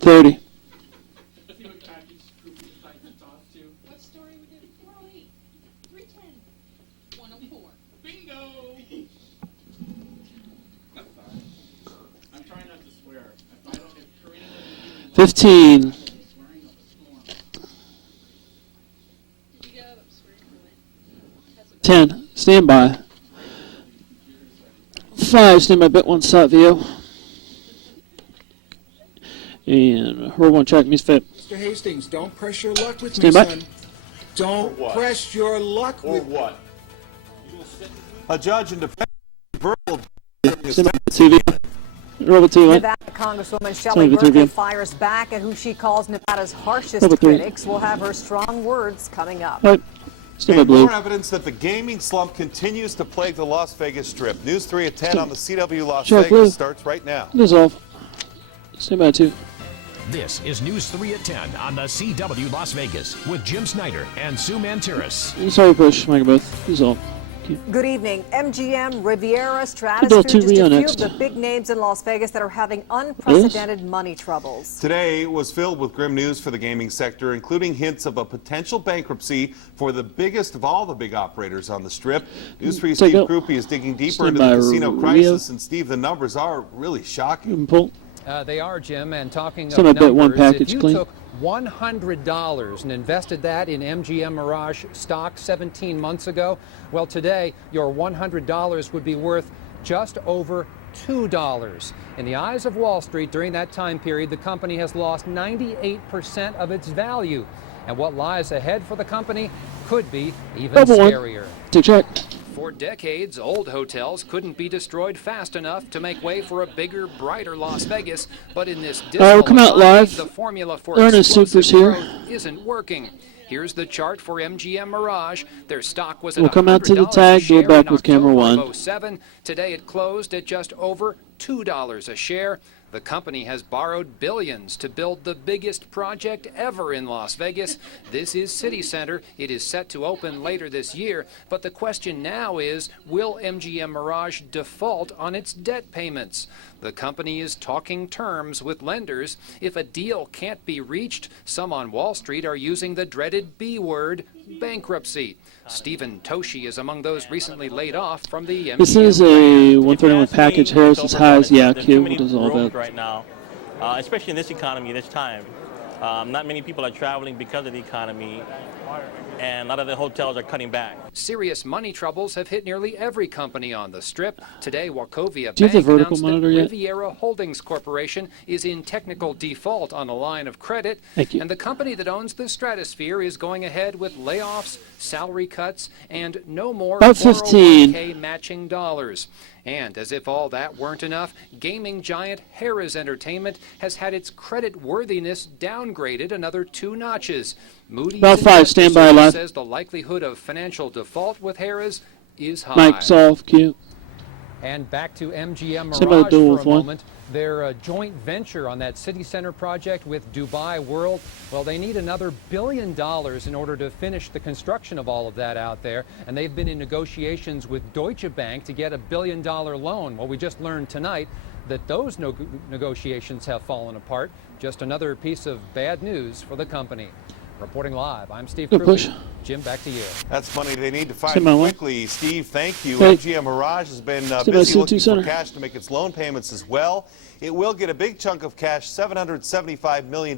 30. What story we did? 408, 310, 104. Bingo! I'm trying not to swear. If I don't, if Karina doesn't 15. Did you get out of swearing for it? 10. Stand by. 5. Stand by. Bet 1 stop view. And roll 1 track means fit. Mr. Hastings, don't press your luck with Stand me, by. son. Don't press your luck with me. what? A judge in defense verbal. Stand by. TV. Roll 2. Nevada Congresswoman Shelley Berkley fires back at who she calls Nevada's harshest critics. We'll have her strong words coming up. Right. Stand by, blue. More evidence that the gaming slump continues to plague the Las Vegas Strip. News 3 at 10 on the CW Las Sharp Vegas blue. starts right now. Dissolve. Stand by 2. This is News 3 at 10 on the CW Las Vegas with Jim Snyder and Sue Mantiris. Sorry, push. Mike both. Dissolve. Good evening. MGM, Riviera, Adult Stratosphere, 2 just a Rio few next. of the big names in Las Vegas that are having unprecedented money troubles. Today was filled with grim news for the gaming sector, including hints of a potential bankruptcy for the biggest of all the big operators on the Strip. News 3 Steve Krupe is digging deeper Stand into the by, casino Rio. crisis, and Steve, the numbers are really shocking. Pull. They are, Jim, and talking Some of of bet one numbers, package if you clean. took $100 and invested that in MGM Mirage stock 17 months ago, well, today your $100 would be worth just over $2. In the eyes of Wall Street during that time period, the company has lost 98% of its value. And what lies ahead for the company could be even Double scarier. 1. Take check. For decades, old hotels couldn't be destroyed fast enough to make way for a bigger, brighter Las Vegas. But in this we'll come out live. the formula for Ernest explosive Super's here. growth isn't working. Here's the chart for MGM Mirage. Their stock was at We'll come out to the $100 tag, a share go back in with camera October 1. of 07. Today it closed at just over $2 a share. The company has borrowed billions to build the biggest project ever in Las Vegas. This is City Center. It is set to open later this year. But the question now is, will MGM Mirage default on its debt payments? The company is talking terms with lenders. If a deal can't be reached, some on Wall Street are using the dreaded B word, bankruptcy. Stephen Toshi is among those recently laid off from the MGM. This is a 131 package. Harris is high as yeah, Q. What is all that? Right now, especially in this economy, this time, not many people are traveling because of the economy, and a lot of the hotels are cutting back. Serious money troubles have hit nearly every company on the Strip. Today, Wachovia Do you have the Bank vertical announced monitor that yet? Riviera Holdings Corporation is in technical default on a line of credit. Thank you. And the company that owns the Stratosphere is going ahead with layoffs, salary cuts, and no more About 15. 401k matching dollars. And as if all that weren't enough, gaming giant Harrah's Entertainment has had its credit worthiness downgraded another 2 notches. Moody's About 5. Stand by, live. says the likelihood of financial default with Harrah's is high. Mike, solve. Q. And back to MGM Somebody Mirage duel for with a one. moment. Their joint venture on that City Center project with Dubai World, well, they need another $1 billion in order to finish the construction of all of that out there. And they've been in negotiations with Deutsche Bank to get a $1 billion loan. Well, we just learned tonight that those negotiations have fallen apart. Just another piece of bad news for the company. Reporting live, I'm Steve Good push. Krupe. Jim, back to you. That's money they need to find Stand by, one. quickly. Steve, thank you. Hey. MGM Mirage has been Stand by, busy C2 looking for center. cash to make its loan payments as well. It will get a big chunk of cash, $775 million,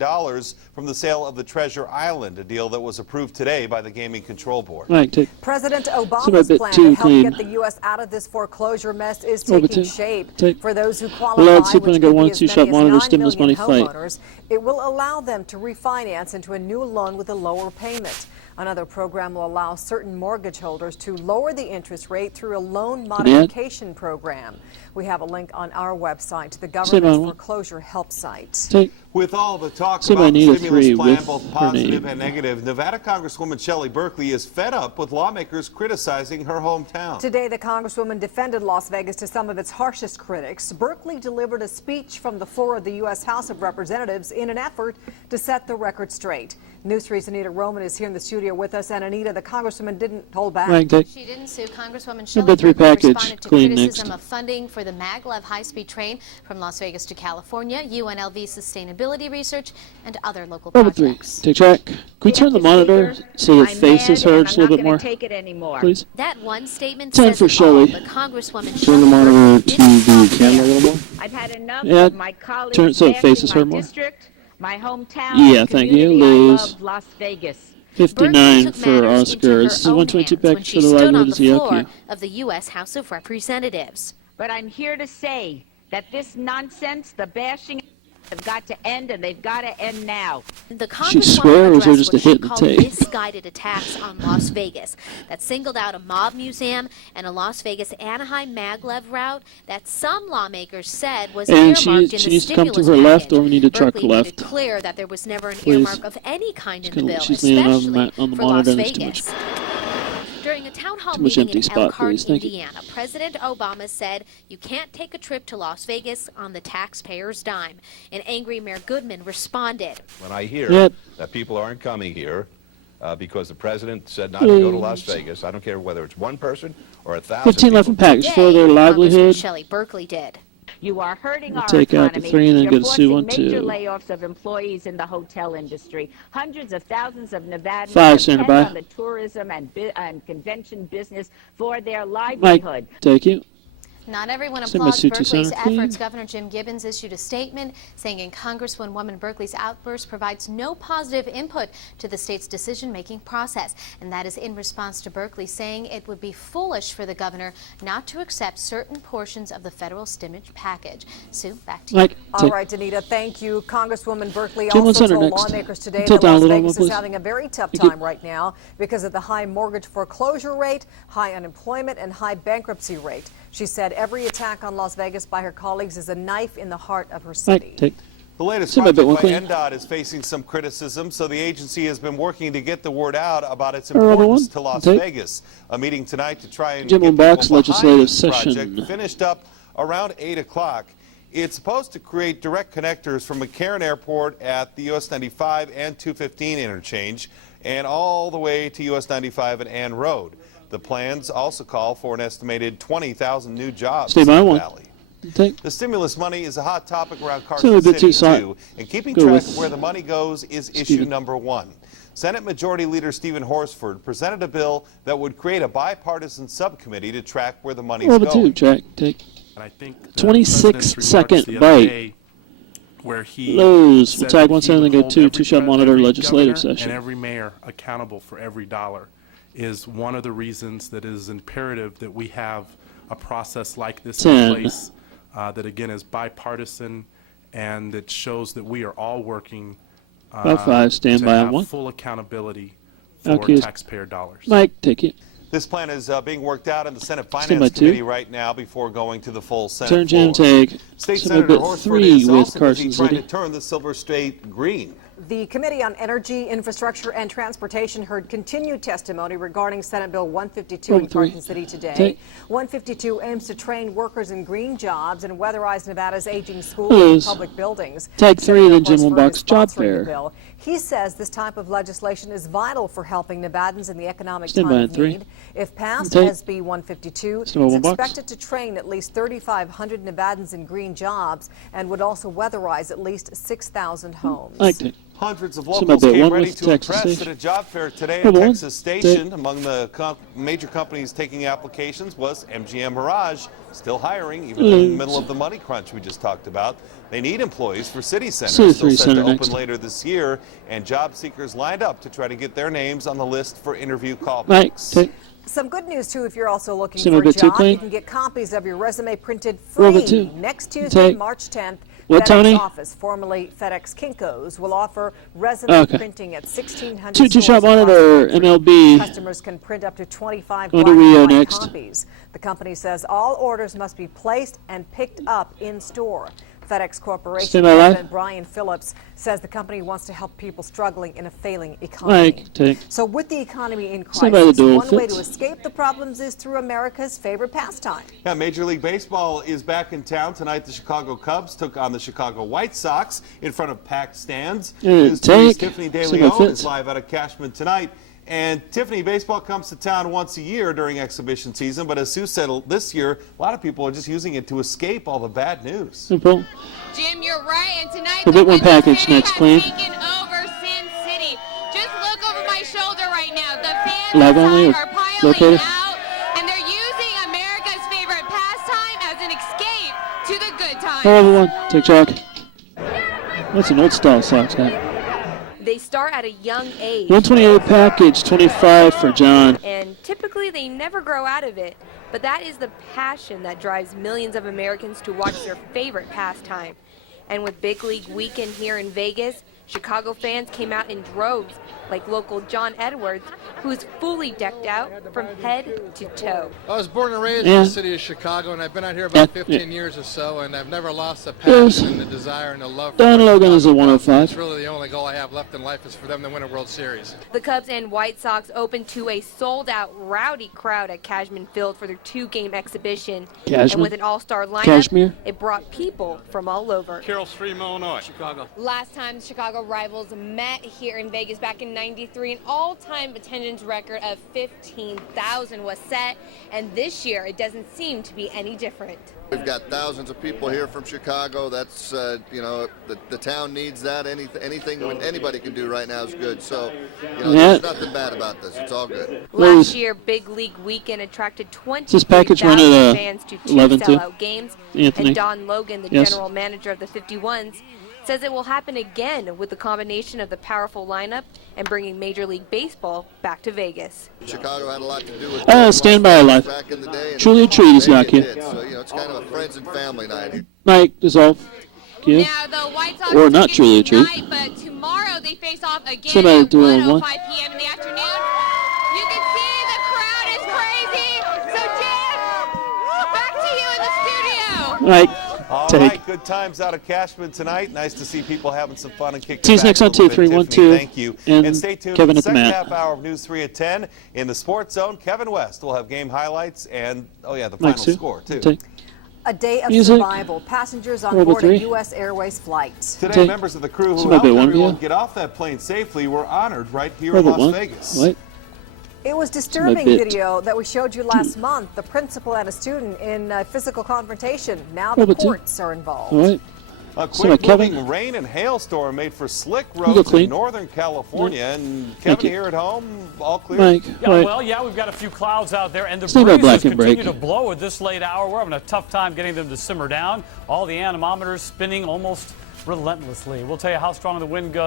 from the sale of the Treasure Island, a deal that was approved today by the Gaming Control Board. Mike, take. President Somebody Obama's bet plan 2 to help clean. get the U.S. out of this foreclosure mess is Over taking 2. shape. Take. For those who qualify, Allowed super which and go could be 1 as 2 many shot as monitor 9 stimulus money million fight. homeowners, it will allow them to refinance into a new loan with a lower payment. Another program will allow certain mortgage holders to lower the interest rate through a loan modification program. We have a link on our website to the government's foreclosure help site. Take. With all the talk Somebody about the need a stimulus 3 plan, with both her positive name. and negative, Nevada Congresswoman Shelley Berkley is fed up with lawmakers criticizing her hometown. Today, the Congresswoman defended Las Vegas to some of its harshest critics. Berkley delivered a speech from the floor of the U.S. House of Representatives in an effort to set the record straight. News 3's Anita Roman is here in the studio. studio with us. And Anita, the Congresswoman didn't hold back. Mike, take. She didn't sue. Congresswoman Number Shelley 3 Berkley package, responded to clean criticism next. of funding for the maglev high-speed train from Las Vegas to California, UNLV sustainability research, and other local Number 3, projects. take check. Can we turn the monitor so the face is heard just a little bit more? Take it anymore. Please. That one statement 10 says for it all. Shelley. The Congresswoman Turn the Shelley monitor Berkley to didn't the stop camera a there. little more. I've had enough Yeah, of my colleagues turn it so it bashing faces my her more. district, my hometown, Yeah, thank you. community I Lose. love, Las Vegas. 59 took for matters into her Oscar. This is own 122 hands when package she for the stood on livelihood the is the floor LQ. of the U.S. House of Representatives. But I'm here to say that this nonsense, the bashing, have got to end, and they've got to end now. The She Congresswoman swear or was there addressed just a what she hit in the called tape? misguided attacks on Las Vegas that singled out a mob museum and a Las Vegas Anaheim maglev route that some lawmakers said was And earmarked she in needs the to come to stimulus her left, package. or we need to truck Berkley made left. it clear that there was never an Please. earmark of any kind in the bill, She's leaning especially on the for Las monitor and it's too Vegas. much. During a town hall Too much meeting empty in spot, Elkhart, please. Thank you. Indiana, President Obama said you can't take a trip to Las Vegas on the taxpayer's dime. And angry Mayor Goodman responded. When I hear Yep. that people aren't coming here because the president said not to go to Las Please. Vegas, I don't care whether it's one person or 1,000 15 left in people. package for their Today, livelihood. Congressman Shelley Berkley did. You are hurting We'll our take out the economy. 3 and then You're go to Sue forcing on major 2. layoffs of employees in the hotel industry. Hundreds of thousands of Nevadans 5, standing depend by. on the tourism and convention business for their Mike, livelihood. take you. Not everyone Send my applauds suit to Berkeley's center, please. efforts. Governor Jim Gibbons issued a statement saying in Congresswoman Berkeley's outburst provides no positive input to the state's decision-making process. And that is in response to Berkeley saying it would be foolish for the governor not to accept certain portions of the federal stimulus package. Sue, back to you. Mike, All take. right, Danita, thank you. Congresswoman Berkley Jim, also let's enter told next. lawmakers today Tilt that down a Las little Vegas more, is please. having a very tough Thank you. time right now because of the high mortgage foreclosure rate, high unemployment, and high bankruptcy rate. She said every attack on Las Vegas by her colleagues is a knife in the heart of her city. Mike, take. The latest Send my bit project one, by clean. NDOT is facing some criticism, so the agency has been working to get the word out about its Another importance one? to Las Take. Vegas. A meeting tonight to try and Jim get on box, people behind legislative this project session. finished up around 8 o'clock. It's supposed to create direct connectors from McCarran Airport at the US 95 and 215 interchange and all the way to US 95 and Ann Road. The plans also call for an estimated 20,000 new jobs Stay in by the one. valley. Take. The stimulus money is a hot topic around a Carson bit City, too soft. too, and keeping Go track with of where the money goes is issue Stephen. number 1. Senate Majority Leader Stephen Horsford presented a bill that would create a bipartisan subcommittee to track where the money's Number 2, going. check. Take. And I think the 26 president's second remarks the other bite. day, where he Lose. We'll said tag that 1 he second would and go hold 2. every 2 shot pre- monitor every legislative governor session. and every mayor accountable for every dollar is one of the reasons that it is imperative that we have a process like this 10. in place that again is bipartisan and that shows that we are all working About 5, stand to by on have 1. full accountability for LQ is- taxpayer dollars. Mike, take it. This plan is being worked out in the Senate by Finance 2. Committee right now before going to the full Senate Turn Jim, floor. take. State Send my Senator bit Horsford 3 is with also busy Carson trying City. to turn the Silver State green. The Committee on Energy, Infrastructure, and Transportation heard continued testimony regarding Senate Bill 152 in Number 3. Carson City today. Take. 152 aims to train workers in green jobs and weatherize Nevada's aging schools Lose. and public buildings. Take 3, Senator then Jim Horsford will box is job sponsoring fair. the bill. He says this type of legislation is vital for helping Nevadans in the economic Stand time by of at 3. need. If passed, Take. SB 152 Stand by is 1 box. expected to train at least 3,500 Nevadans in green jobs and would also weatherize at least 6,000 homes. Mike, take. Hundreds of Send my locals bit came 1 ready with to Texas impress Station. at a job fair today at Number 1. Texas Station. Among the major companies taking applications was MGM Mirage, still hiring even in the Lose. middle of the money crunch we just talked about. They need employees for city centers, Sue, still 3 set to center open next. later this year, and job seekers lined up to try to get their names on the list for interview Mike, callbacks. take. Some good news, too, if you're also looking Send for my a bit too job. clean. You can get copies of your resume printed Roll free it too. next Tuesday, Take. March 10th. What, FedEx Tony? office, formerly FedEx Kinko's, will offer resume Okay. printing at 1,600 Two stores shot across monitor, the country. MLB. Customers can print up to 25 Go black to and Rio white next. copies. The company says all orders must be placed and picked up in store. FedEx Corporation Stand by live. President Brian Phillips says the company wants to help people struggling in a failing economy. Mike, take. So with the economy in Stand by the crisis, dual one way fits. to escape the problems is through America's favorite pastime. Yeah, Major League Baseball is back in town tonight. The Chicago Cubs took on the Chicago White Sox in front of packed stands. Yeah, News 2's take. Tiffany See De my Leon fits. is live out of Cashman tonight. And Tiffany, baseball comes to town once a year during exhibition season, but as Sue said, this year, a lot of people are just using it to escape all the bad news. Simple. Jim, you're right, and tonight The bit one package next, Queen. taken over Sin City. Just look over my shoulder right now. The fans Live only or are piling located? out, and they're using America's favorite pastime as an escape to the good times. Hello, everyone. Take Jack. That's an old style Sox hat. They start at a young age. 128 package, 25 for John. And typically they never grow out of it. But that is the passion that drives millions of Americans to watch their favorite pastime. And with Big League Weekend here in Vegas, Chicago fans came out in droves, like local John Edwards, who's fully decked out from head to toe. I was born and raised in the city of Chicago, and I've been out here about 15 years or so, and I've never lost the passion and the desire and the love for Don Logan is a It's 105. really the only goal I have left in life is for them to win a World Series. The Cubs and White Sox opened to a sold-out, rowdy crowd at Cashman Field for their two-game exhibition. Cashman? And with an all-star lineup, Cashmere? it brought people from all over. Carroll Stream, Illinois. Chicago. Last time the Chicago rivals met here in Vegas back in '93, an all-time attendance record of 15,000 was set, and this year it doesn't seem to be any different. We've got thousands of people here from Chicago. That's, you know, the town needs that. Anything anybody can do right now is good. So, you know, there's nothing bad about this. It's all good. Last year, Big League Weekend attracted This package run 20,000 at fans to two 11 too? sellout games. Anthony? And Don Logan, the Yes. general manager of the 51s, says it will happen again with the combination of the powerful lineup and bringing Major League Baseball back to Vegas. Chicago had a lot to do with Stand by live. back in the day. Julia Treat is back here. So, you know, it's kind of a friends and family night here. Mike, dissolve. Give. Now the White Sox Or not Julia Treat. tonight, but tomorrow they face off again Somebody at do it on 1:05 p.m. in the afternoon. You can see the crowd is crazy. So Jim, back to you in the studio. Mike, All take. right, good times out of Cashman tonight. Nice to see people having some fun and kicking Tease back next a on little bit. 2-3-1-2, Tiffany, thank you. and stay tuned Kevin for the at the second mat. half hour of News 3 at 10. In the Sports Zone, Kevin West will have game highlights and, oh yeah, the Mike, final Sue, score, too. take. A day of Music. survival. Passengers on Robo board a 3. U.S. Airways flight. Today, Take. members of the crew who Somebody helped bit one everyone view. get off that plane safely were honored right here Robo in Las 1. Vegas. What? It was disturbing bit. video that we showed you last month. The principal and a student in a physical confrontation. Now the Robo 2. courts are involved. All right. A Somebody, quick Kevin. moving rain and hailstorm made for slick go roads clean. in Northern California. And Thank Kevin you. here at home, all clear? Mike, Yeah, right. well, yeah, we've got a few clouds out there, and the Stay by breezes black and continue break. to blow at this late hour. We're having a tough time getting them to simmer down. All the anemometers spinning almost relentlessly. We'll tell you how strong the wind goes.